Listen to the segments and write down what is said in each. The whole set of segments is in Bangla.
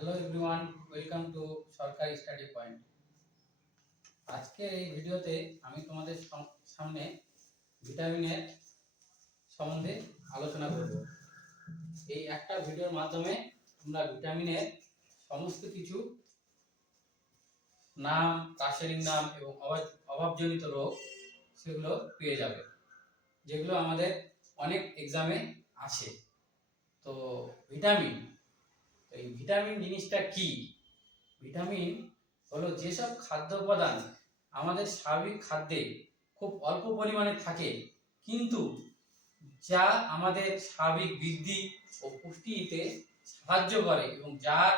হ্যালো এভরিওয়ান, ওয়েলকাম টু সরকারি স্টাডি পয়েন্ট। আজকের এই ভিডিওতে আমি তোমাদের সামনে ভিটামিনের সম্বন্ধে আলোচনা করব। এই একটা ভিডিওর মাধ্যমে তোমরা ভিটামিনের সমস্ত কিছু নাম, রাসায়নিক নাম এবং অভাবজনিত রোগ সেগুলো পেয়ে যাবে, যেগুলো আমাদের অনেক এক্সামে আসে। তো ভিটামিন, এই ভিটামিন জিনিসটা কি? ভিটামিন হলো যেসব খাদ্য উপাদান আমাদের স্বাভাবিক খাদ্যে খুব অল্প পরিমাণে থাকে, কিন্তু যা আমাদের স্বাভাবিক বৃদ্ধি ও পুষ্টিতে সাহায্য করে এবং যার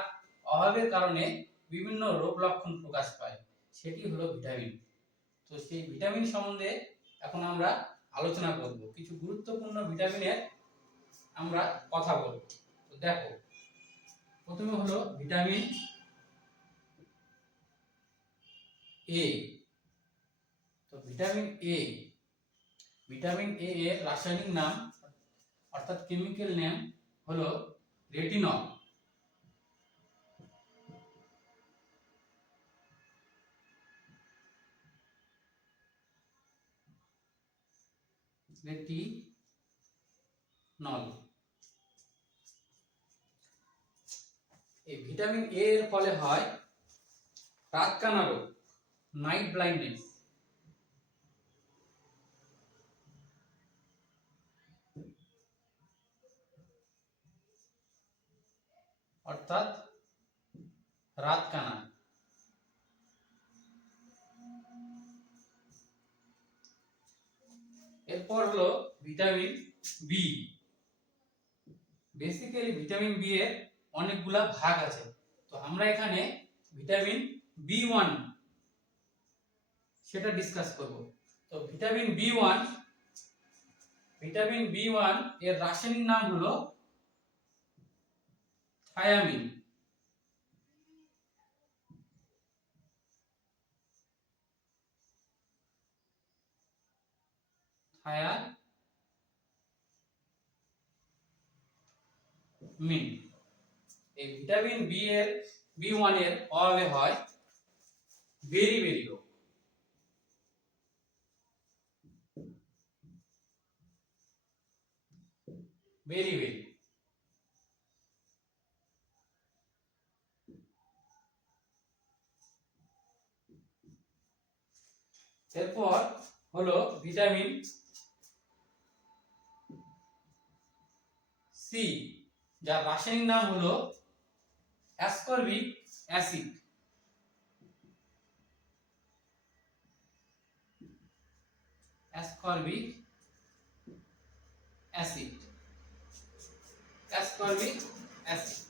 অভাবের কারণে বিভিন্ন রোগ লক্ষণ প্রকাশ পায়, সেটি হলো ভিটামিন। তো সেই ভিটামিন সম্বন্ধে এখন আমরা আলোচনা করব। কিছু গুরুত্বপূর্ণ ভিটামিনের আমরা কথা বলব। তো দেখো, প্রথমে হলো ভিটামিন এ। তো ভিটামিন এ এর রাসায়নিক নাম অর্থাৎ কেমিক্যাল নেম হলো রেটিনল। এই ভিটামিন এ এর ফলে হয় রাতকানা রোগ, নাইট ব্লাইন্ডনেস। অর্থাৎ রাতকানা। এরপর হলো vitamin B. Basically vitamin B এর অনেকগুলা ভাগ আছে, তো আমরা এখানে ভিটামিন বি1 সেটা ডিসকাস করব। তো ভিটামিন বি1 এর রাসায়নিক নাম হলো থায়ামিন। এই ভিটামিন বি1 এর অভাবে হয় বেরি রোগ। বেরি এরপর হলো ভিটামিন সি, যার রাসায়নিক নাম হলো ascorbic acid. Ascorbic acid. Ascorbic acid.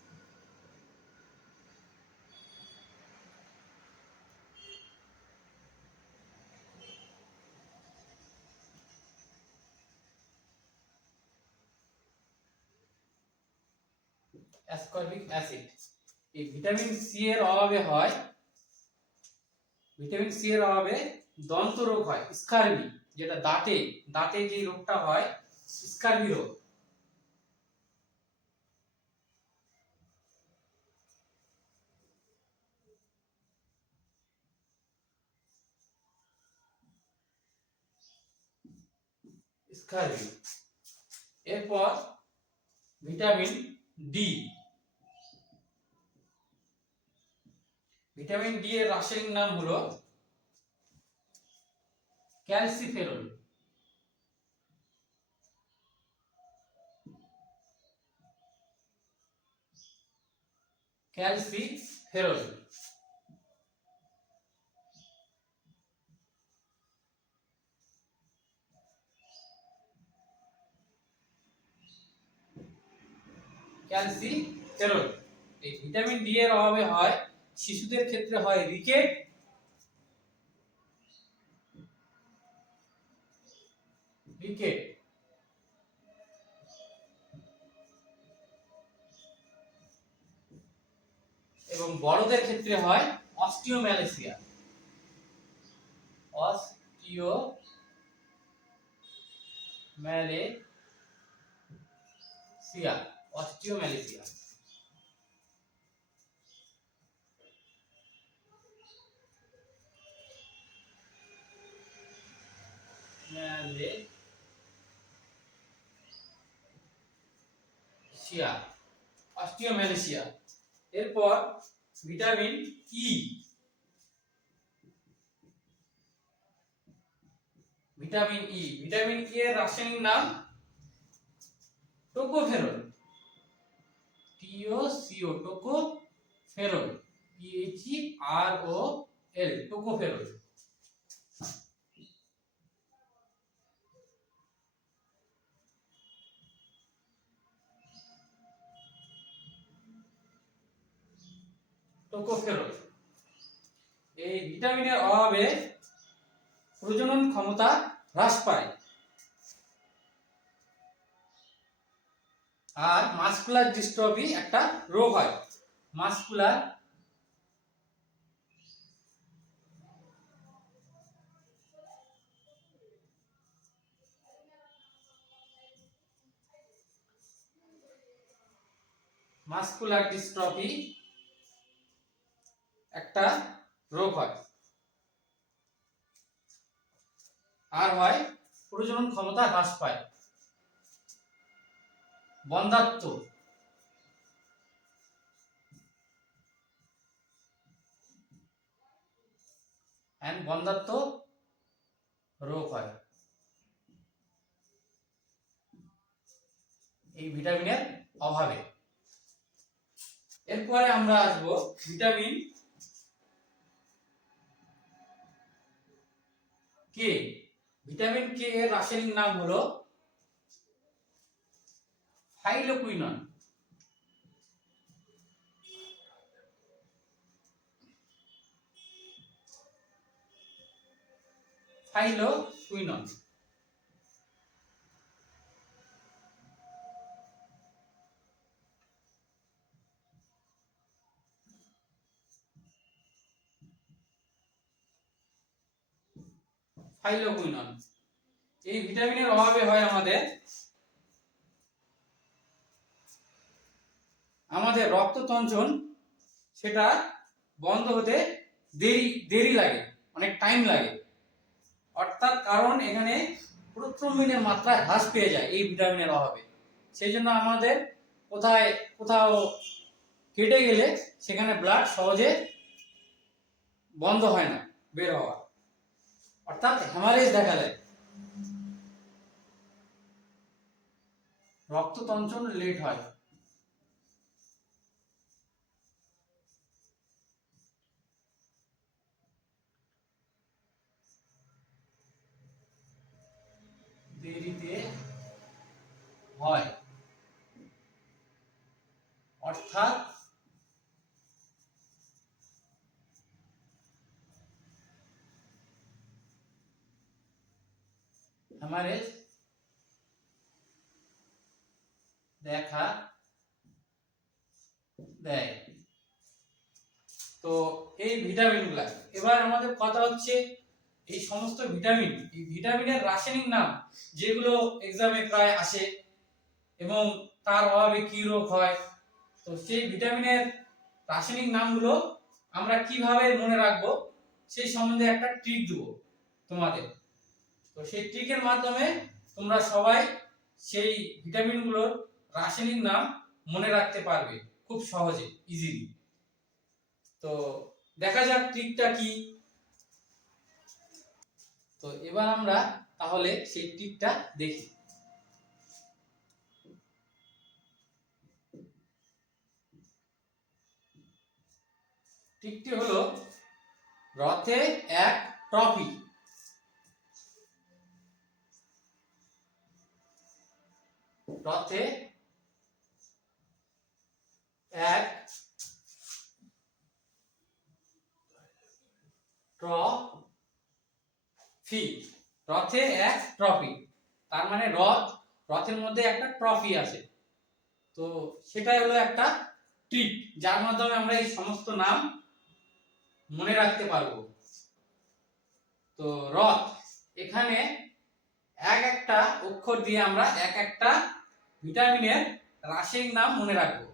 Ascorbic acid. এই ভিটামিন সি এর অভাবে হয়, ভিটামিন সি এর অভাবে দন্ত রোগ হয়, স্কারবি, যেটা দাঁতে যে রোগটা হয়, স্কারবি রোগ। স্কারবি। এরপর ভিটামিন ডি। ভিটামিন ডি এর রাসায়নিক নাম হলো ক্যালসিফেরল। ক্যালসিফেরল। ক্যালসিফেরল। এই ভিটামিন ডি এর অভাবে হয়, শিশুদের ক্ষেত্রে হয় রিকেট, এবং বড়দের ক্ষেত্রে হয় অস্টিওম্যালেসিয়া। অস্টিওম্যালেসিয়া। এস্টারজিয়া ম্যালেসিয়া। এরপর ভিটামিন ই। ভিটামিন ই এর রাসায়নিক নাম tocopherol. TOCO tocopherol, PHEROL, tocopherol. Tocopherol. এই ভিটামিনের অভাবে প্রজনন ক্ষমতা হ্রাস পায় আর মাসকুলার ডিস্ট্রফি একটা রোগ হয়। মাসকুলার ডিস্ট্রফি একটা রোগ হয় আর হয় প্রজনন ক্ষমতা হ্রাস পায়। বন্ধ্যাত্ব, বন্ধ্যাত্ব রোগ হয় এই ভিটামিনের অভাবে। এরপরে আমরা আসবো ভিটামিন কে। ভিটামিন কে এর রাসায়নিক নাম হলো ফাইলোকুইনন। ফাইলোকুইনন। ফাইলোকুইনন এই ভিটামিনের অভাবে হয় আমাদের রক্ত তঞ্চন, সেটা বন্ধ হতে দেরি লাগে, অনেক টাইম লাগে। অর্থাৎ কারণ এখানে প্রোথ্রম্বিনের মাত্রা হ্রাস পেয়ে যায় এই ভিটামিনের অভাবে। সেই জন্য আমাদের কোথাও কেটে গেলে সেখানে ব্লাড সহজে বন্ধ হয় না বের হওয়া, অর্থাৎ হ্যামারেজ দেখা দেয়, রক্ত তঞ্চন লেট হয়। দেরিতে হয়, অর্থাৎ হ্যামারেজ দেখা দেয়। তো এই ভিটামিনগুলা, এবার আমাদের কথা হচ্ছে এই সমস্ত ভিটামিন, এই ভিটামিনের রাসায়নিক নাম যেগুলো এক্সামে প্রায় আসে এবং তার অভাবে কি রোগ হয়, তো সেই ভিটামিনের রাসায়নিক নামগুলো আমরা কিভাবে মনে রাখবো সেই সম্বন্ধে একটা ট্রিক দেব তোমাদের। তো সেই ট্রিকের মাধ্যমে তোমরা সবাই সেই ভিটামিনগুলোর রাসায়নিক নাম মনে রাখতে পারবে খুব সহজে, ইজিলি। তো দেখা যাক ট্রিকটা কি। তো এবার আমরা তাহলে সেই ট্রিকটা দেখি। ট্রিকটি হলো রথে এক ট্রফি। রথে এক ট্রফি। রথে এক ট্রফি, তার মানে রথের মধ্যে একটা ট্রফি আছে। তো সেটাই হলো একটা ট্রিক, যার মাধ্যমে আমরা এই সমস্ত নাম মনে রাখতে পারবো। তো রথ, এখানে এক একটা অক্ষর দিয়ে আমরা এক একটা ভিটামিনের রাসায়নিক নাম মনে রাখবো।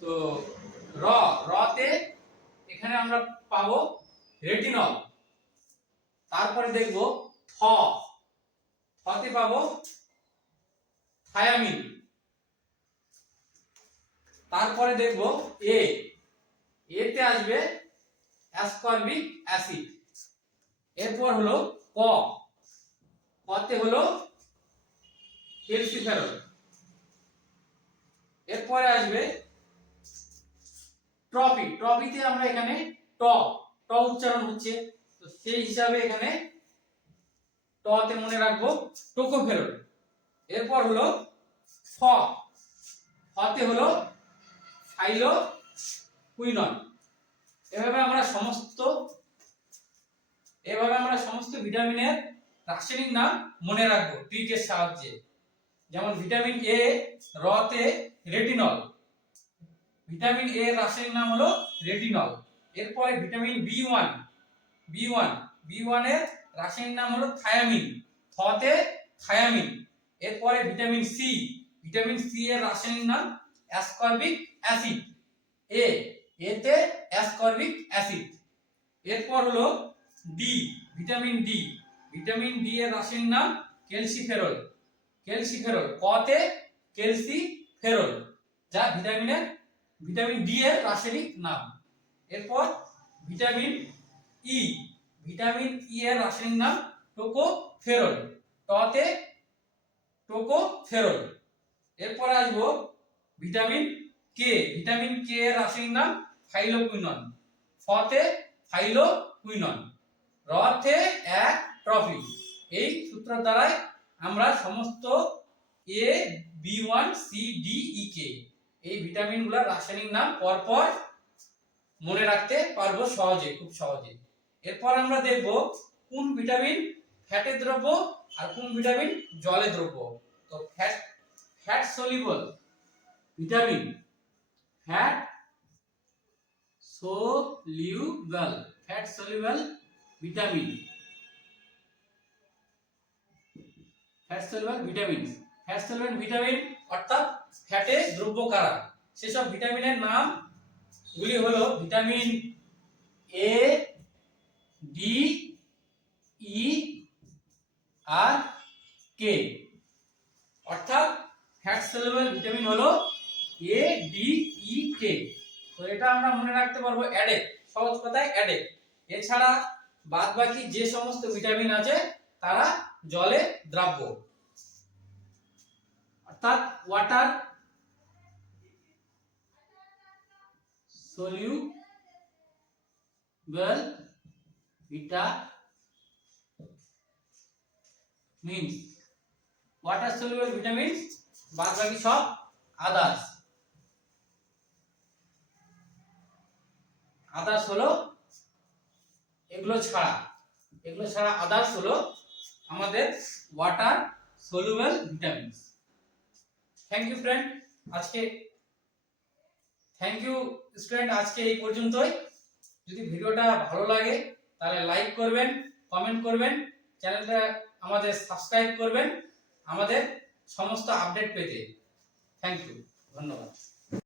তো রতে এখানে আমরা পাবো রেটিনল। তারপরে দেখবো থতে পাবো থায়ামিন। তারপরে দেখব এ, এতে আসবে অ্যাসকর্বিক অ্যাসিড। এরপর হলো ক, কতে হলো ক্যালসিফেরল। এরপরে আসবে ট্রফি, ট্রফিতে আমরা এখানে ট, ট উচ্চারণ হচ্ছে, তো সেই হিসাবে এখানে টতে মনে রাখবো টোকোফেরল। এরপর হলো ফ, ফতে হলো ফাইলোকুইনন। এভাবে আমরা সমস্ত ভিটামিনের রাসায়নিক নাম মনে রাখবো ট্রিকের সাহায্যে। যেমন ভিটামিন এ, রতে রেটিনল, ভিটামিন এ এর রাসায়নিক নাম হলো রেটিনল। এরপরে ভিটামিন বি1 এর রাসায়নিক নাম হলো থায়ামিন, থতে থায়ামিন। এরপরে ভিটামিন সি এর রাসায়নিক নাম অ্যাসকর্বিক অ্যাসিড, এতে অ্যাসকর্বিক অ্যাসিড। এরপর হলো ডি, ভিটামিন ডি এর রাসায়নিক নাম ক্যালসিফেরল, কতে ক্যালসিফেরল, যা ভিটামিন ডি এর রাসায়নিক নাম। এরপর ভিটামিন ই এর রাসায়নিক নাম টোকোফেরল, টতে টোকোফেরল। এরপর আসবো ভিটামিন কে এর রাসায়নিক নাম ফাইলোকুইনন, ফতে ফাইলোকুইনন, রতে এক ট্রফি। এই সূত্র দ্বারাই আমরা সমস্ত এ, বি1, সি, ডি, ই, কে এই ভিটামিনগুলোর রাসায়নিক নাম পরপর মনে রাখতে পারবো খুব সহজে। এরপর আমরা দেখব কোন ভিটামিন ফ্যাটের দ্রব্য আর কোন ভিটামিন জলের দ্রব্য। তো fat soluble vitamin, fat soluble vitamin অর্থাৎ ফ্যাটে দ্রব্য কারা, সেসব ভিটামিনের নাম গুলি হলো ভিটামিন এ, ডি, ই আর কে। অর্থাৎ ফ্যাট সলিউবল ভিটামিন হলো এ, ডি, ই, কে। তো এটা আমরা মনে রাখতে পারবো অ্যাডেক, সহজ কথায় অ্যাডেক। এছাড়া বাদ বাকি যে সমস্ত ভিটামিন আছে তারা জলে দ্রাব্য, অর্থাৎ ওয়াটার সলিউবল ভিটামিন, বাদ বাকি সব আদার্স হলো এগুলো ছাড়া আদার্স হলো আমাদের water soluble vitamin. Thank you student, আজকে এই পর্যন্তই। যদি ভিডিওটা ভালো লাগে তাহলে লাইক করবেন, কমেন্ট করবেন, চ্যানেলটা আমাদের সাবস্ক্রাইব করবেন আমাদের সমস্ত আপডেট পেতে। থ্যাংক ইউ, ধন্যবাদ।